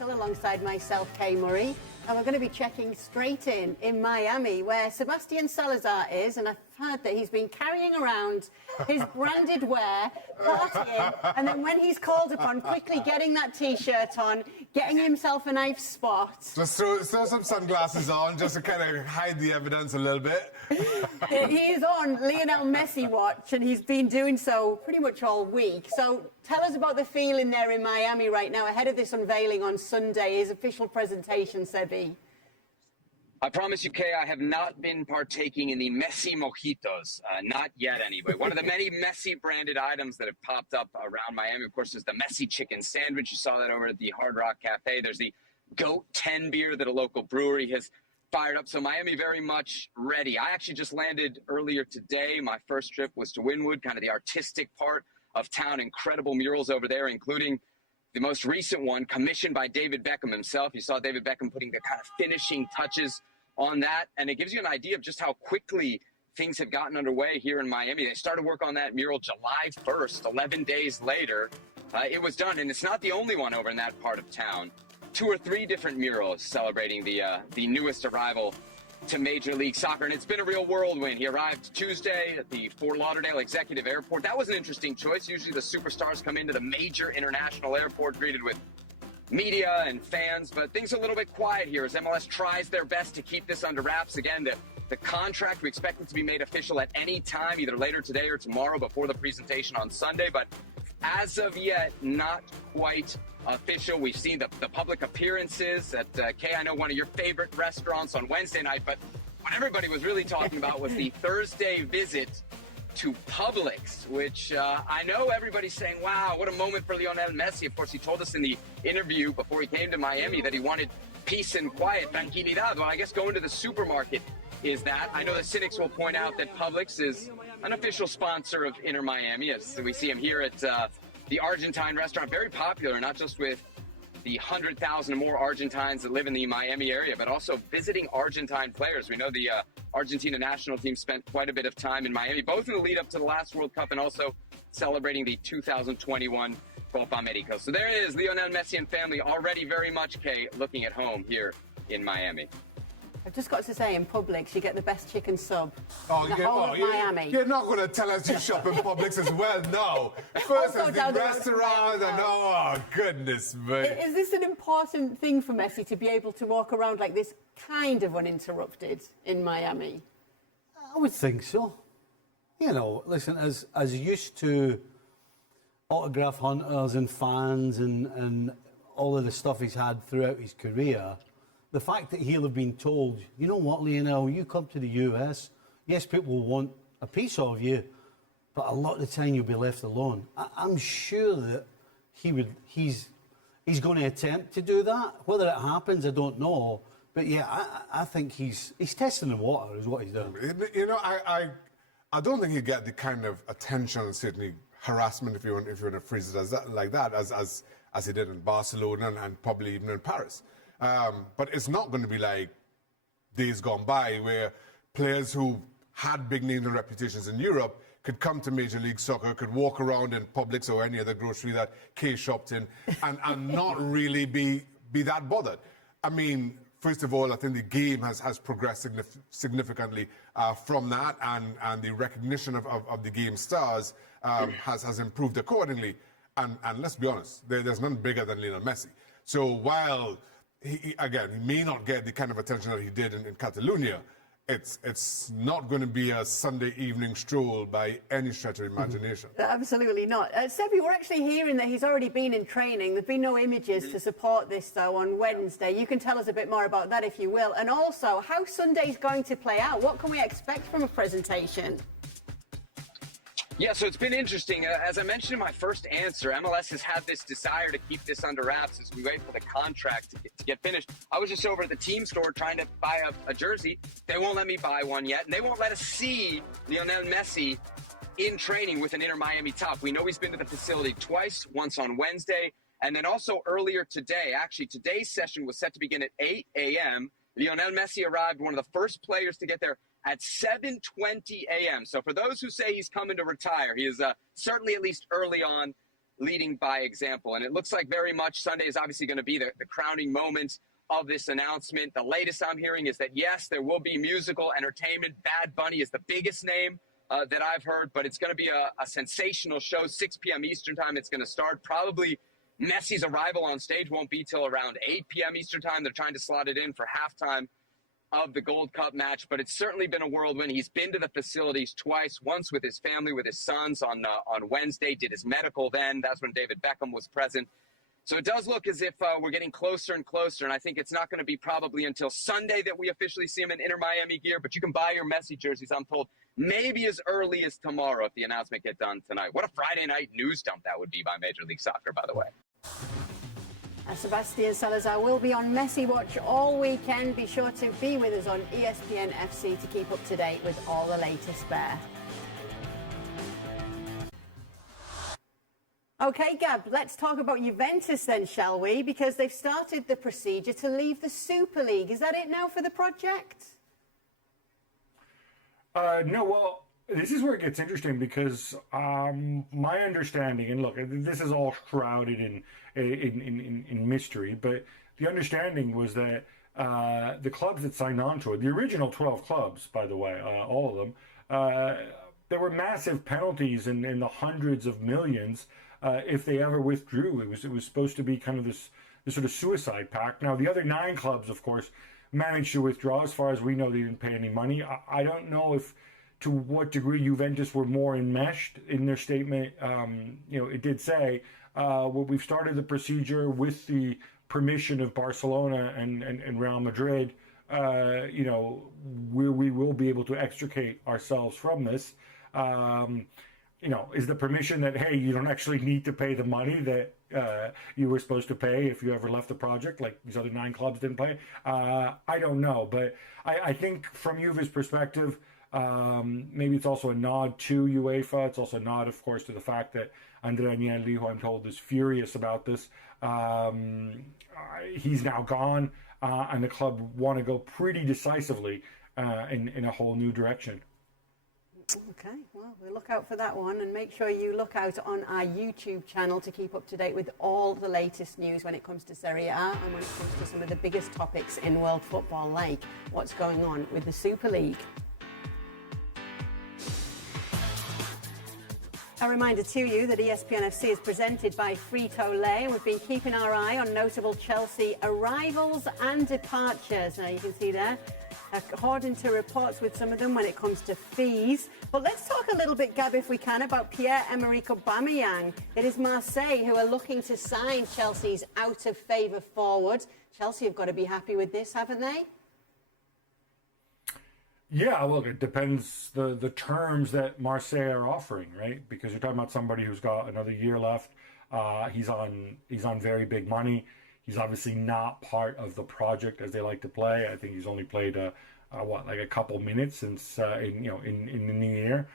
Michael alongside myself, Kay Murray. And we're going to be checking straight in Miami, where Sebastian Salazar is. And I've heard that he's been carrying around his branded wear, partying, and then when he's called upon, quickly getting that T-shirt on, getting himself a nice spot. Just throw some sunglasses on, just to kind of hide the evidence a little bit. He is on Lionel Messi watch, and he's been doing so pretty much all week. So tell us about the feeling there in Miami right now, ahead of this unveiling on Sunday, his official presentation, Sebi. I promise you, Kay, I have not been partaking in the Messi mojitos. Not yet, anyway. One of the many Messi-branded items that have popped up around Miami, of course, is the Messi chicken sandwich. You saw that over at the Hard Rock Cafe. There's the Goat 10 beer that a local brewery has fired up. So Miami very much ready. I actually just landed earlier today. My first trip was to Wynwood, kind of the artistic part of town. Incredible murals over there, including the most recent one commissioned by David Beckham himself. You saw David Beckham putting the kind of finishing touches on that, and it gives you an idea of just how quickly things have gotten underway here in Miami. They started work on that mural July 1st, 11 days later. It was done, and it's not the only one over in that part of town. 2 or 3 different murals celebrating the newest arrival to Major League Soccer, and it's been a real whirlwind. He arrived Tuesday at the Fort Lauderdale Executive Airport. That was an interesting choice. Usually the superstars come into the major international airport greeted with media and fans, but things are a little bit quiet here as MLS tries their best to keep this under wraps. Again, the contract, we expect it to be made official at any time, either later today or tomorrow before the presentation on Sunday, but as of yet, not quite official. We've seen the public appearances at, Kay, I know one of your favorite restaurants on Wednesday night, but what everybody was really talking about was the Thursday visit to Publix, which I know everybody's saying, wow, what a moment for Lionel Messi. Of course, he told us in the interview before he came to Miami that he wanted peace and quiet, tranquilidad. Well, I guess going to the supermarket is that. I know the cynics will point out that Publix is an official sponsor of Inter Miami, as we see him here at the Argentine restaurant. Very popular, not just with the 100,000 or more Argentines that live in the Miami area, but also visiting Argentine players. We know the Argentina national team spent quite a bit of time in Miami, both in the lead up to the last World Cup and also celebrating the 2021 Copa America. So there it is, Lionel Messi and family already very much, Kay, looking at home here in Miami. I've just got to say, in Publix, you get the best chicken sub in the yeah, whole of Miami. You're not going to tell us you shop in Publix as well, no. First Also is down the the road restaurant, and oh, goodness me. Is this an important thing for Messi to be able to walk around like this kind of uninterrupted in Miami? I would think so. You know, listen, as used to autograph hunters and fans and all of the stuff he's had throughout his career, the fact that he'll have been told, you know what, Lionel, you come to the US, yes, people will want a piece of you, but a lot of the time you'll be left alone. I'm sure that he's going to attempt to do that. Whether it happens, I don't know. But yeah, I think he's testing the water is what he's doing. You know, I don't think he'd get the kind of attention and certainly harassment, if you want to phrase it as that, like that, as he did in Barcelona and probably even in Paris. But it's not going to be like days gone by where players who had big names and reputations in Europe could come to Major League Soccer, could walk around in Publix or any other grocery that Kay shopped in and not really be that bothered. I mean, first of all, I think the game has progressed significantly from that, and the recognition of the game stars has improved accordingly. And let's be honest, there's none bigger than Lionel Messi. So while he may not get the kind of attention that he did in Catalonia, it's not going to be a Sunday evening stroll by any stretch of imagination. Absolutely not. Sebi, we're actually hearing that he's already been in training. There've been no images to support this, though, on Wednesday. You can tell us a bit more about that if you will. And also, how Sunday's going to play out. What can we expect from a presentation? Yeah, so it's been interesting. As I mentioned in my first answer, MLS has had this desire to keep this under wraps as we wait for the contract to get finished. I was just over at the team store trying to buy a jersey. They won't let me buy one yet, and they won't let us see Lionel Messi in training with an Inter Miami top. We know he's been to the facility twice, once on Wednesday, and then also earlier today. Actually, today's session was set to begin at 8 a.m. Lionel Messi arrived, one of the first players to get there, at 7:20 a.m. So for those who say he's coming to retire, he is certainly at least early on leading by example. And it looks like very much Sunday is obviously going to be the crowning moment of this announcement. The latest I'm hearing is that, yes, there will be musical entertainment. Bad Bunny is the biggest name that I've heard, but it's going to be a sensational show, 6 p.m. Eastern time. It's going to start. Probably Messi's arrival on stage won't be till around 8 p.m. Eastern time. They're trying to slot it in for halftime of the Gold Cup match, but it's certainly been a whirlwind. He's been to the facilities twice, once with his family, with his sons on Wednesday, did his medical then. That's when David Beckham was present. So it does look as if we're getting closer and closer, and I think it's not going to be probably until Sunday that we officially see him in Inter Miami gear, but you can buy your Messi jerseys, I'm told, maybe as early as tomorrow if the announcement gets done tonight. What a Friday night news dump that would be by Major League Soccer, by the way. Sebastian Salazar will be on Messi Watch all weekend. Be sure to be with us on ESPN FC to keep up to date with all the latest there. Okay, Gab, let's talk about Juventus then, shall we? Because they've started the procedure to leave the Super League. Is that it now for the project? No, well, this is where it gets interesting because my understanding, and look, this is all shrouded in mystery, but the understanding was that the clubs that signed on to it, the original 12 clubs, by the way, all of them, there were massive penalties in the hundreds of millions if they ever withdrew. It was supposed to be kind of this sort of suicide pact. Now, the other 9 clubs, of course, managed to withdraw. As far as we know, they didn't pay any money. I don't know to what degree Juventus were more enmeshed in their statement. It did say, we've started the procedure with the permission of Barcelona and Real Madrid. We will be able to extricate ourselves from this. Is the permission that, hey, you don't actually need to pay the money that you were supposed to pay if you ever left the project, like these other 9 clubs didn't pay? I don't know, but I think from Juve's perspective, maybe it's also a nod to UEFA. It's also a nod, of course, to the fact that Andrea Agnelli, who I'm told is furious about this, he's now gone, and the club want to go pretty decisively in a whole new direction. Okay, well, we'll look out for that one and make sure you look out on our YouTube channel to keep up to date with all the latest news when it comes to Serie A and when it comes to some of the biggest topics in world football, like what's going on with the Super League. A reminder to you that ESPN FC is presented by Frito-Lay, and we've been keeping our eye on notable Chelsea arrivals and departures. Now, you can see there, according to reports with some of them when it comes to fees. But let's talk a little bit, Gab, if we can, about Pierre-Emerick Aubameyang. It is Marseille who are looking to sign Chelsea's out-of-favour forward. Chelsea have got to be happy with this, haven't they? Yeah, look, it depends the terms that Marseille are offering, right? Because you're talking about somebody who's got another year left. He's on very big money. He's obviously not part of the project as they like to play. I think he's only played a couple minutes since in the new year.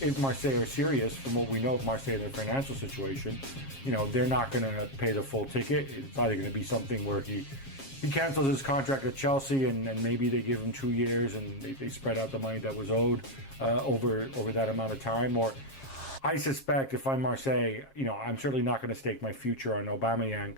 If Marseille are serious, from what we know of Marseille and their financial situation, they're not going to pay the full ticket. It's either going to be something where he cancels his contract at Chelsea and maybe they give him 2 years and they spread out the money that was owed over that amount of time. Or I suspect if I'm Marseille, I'm certainly not going to stake my future on Aubameyang.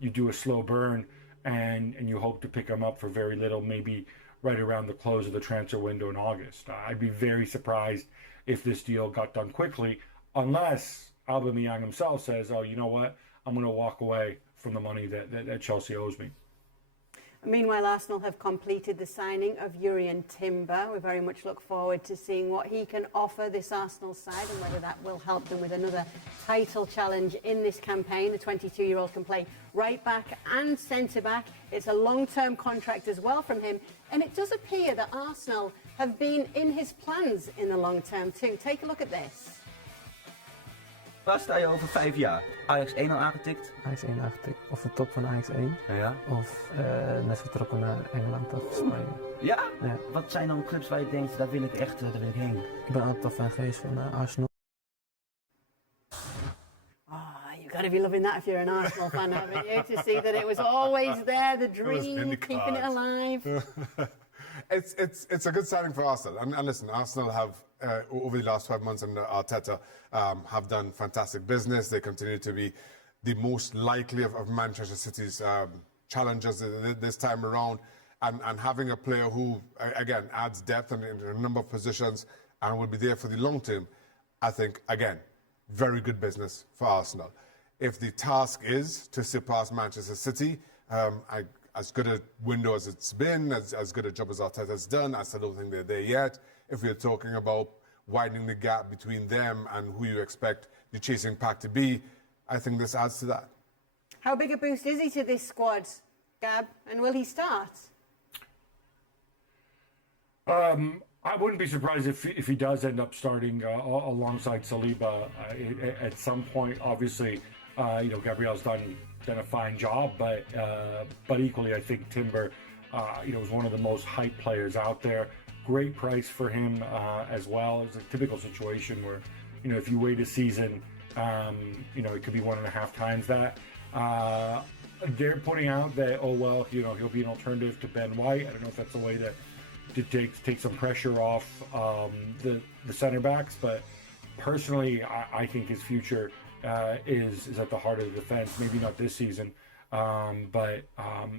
You do a slow burn and you hope to pick him up for very little, maybe right around the close of the transfer window in August. I'd be very surprised if this deal got done quickly, unless Aubameyang himself says, oh, you know what, I'm going to walk away from the money that Chelsea owes me. Meanwhile, Arsenal have completed the signing of Jurrien Timber. We very much look forward to seeing what he can offer this Arsenal side and whether that will help them with another title challenge in this campaign. The 22-year-old can play right back and centre-back. It's a long-term contract as well from him. And it does appear that Arsenal have been in his plans in the long term too. Take a look at this. Waar sta je over 5 jaar? Ajax 1 al aangetikt? Ajax 1 aangetikt. Of de top van Ajax 1. Ja. Of net vertrokken naar Engeland of Spanje. Ja? Ja? Wat zijn dan clubs waar je denkt, daar wil ik heen? Ik ben altijd fan geweest van Arsenal. You've got to be loving that if you're an Arsenal fan, haven't you? To see that it was always there, the dream, keeping it alive. It's a good signing for Arsenal. And listen, Arsenal have over the last 12 months under Arteta have done fantastic business. They continue to be the most likely of Manchester City's challengers this time around. And having a player who, again, adds depth in a number of positions and will be there for the long term, I think, again, very good business for Arsenal. If the task is to surpass Manchester City, as good a window as it's been, as good a job as Arteta's done, I still don't think they're there yet. If we're talking about widening the gap between them and who you expect the chasing pack to be, I think this adds to that. How big a boost is he to this squad, Gab? And will he start? I wouldn't be surprised if he does end up starting alongside Saliba at some point. Obviously, Gabriel's done a fine job, but equally, I think Timber, is one of the most hyped players out there. Great price for him as well. It's a typical situation where, if you wait a season, it could be 1.5 times that. They're putting out that, he'll be an alternative to Ben White. I don't know if that's a way to take some pressure off the center backs, but personally, I think his future is at the heart of the defense. Maybe not this season, but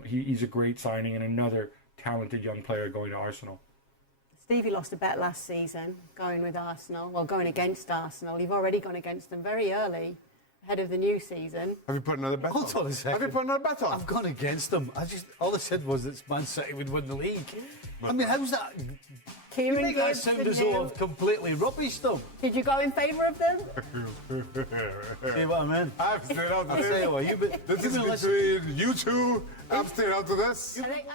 he's a great signing and another talented young player going to Arsenal. Stevie lost a bet last season going with Arsenal, going against Arsenal. You've already gone against them very early, ahead of the new season. Have you put another bet on? Hold on a second. Have you put another bet on? I've gone against them. All I said was that Man City would win the league. I mean, how's that? Kieran You make that Gibbs, sound the as though new- I've completely rubbished them. Did you go in favour of them? See what I mean? I'm staying out of I'll tell you this. what, This is between you two. I'm staying out of this. I think